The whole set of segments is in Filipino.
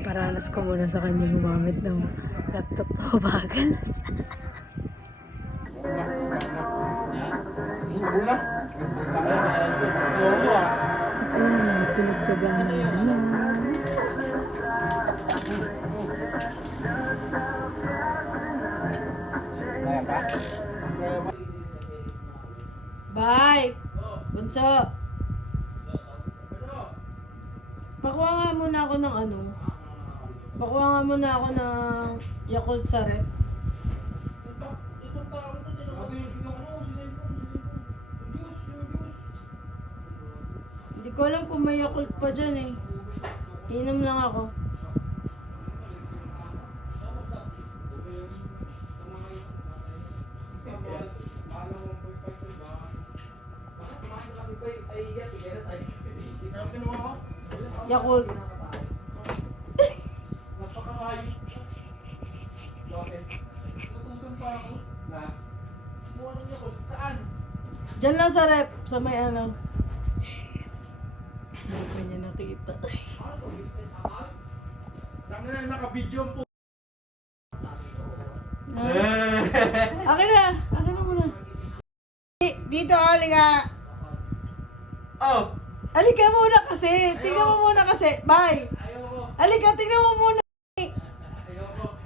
Paparanas ko muna sa kanya gumamit ng laptop na bagal. Ayun, pinagtyagaan na niya. Bye! Bunso! Pakuha nga muna ako ng ano. Pakuha nga muna ako ng Yakult sa rep. Hindi ko alam kung may Yakult pa dyan eh. Inom lang ako. Yakult. Napakahayos. Bakit? Natutusan pa ako. Na? Buwan ng Yakult. Saan? Diyan lang sa rep. Sa may ano. Hindi ko niya nakita. Tangin na naka-video po. Akin na. Akin na muna. Dito, halika. Oh! Halika muna kasi. Tingnan mo muna kasi. Bye. Ayoko. Halika, tingnan mo muna. Ayoko.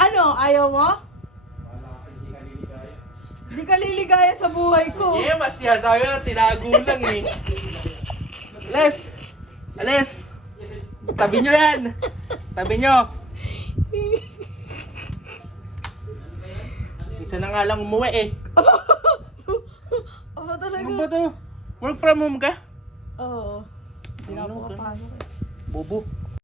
Ano? Ayaw mo? Wala ka, hindi ka liligaya. Hindi ka liligaya sa buhay ko. Yeah, mas yan. Sabi nga, tinago lang eh. Alis! Alis! Tabi nyo yan! Tabi nyo! Isa na nga lang umuwi eh. Ano talaga? Ano ba to? Work from home ka? Oo. Hindi na ako makapasok eh. Bobo.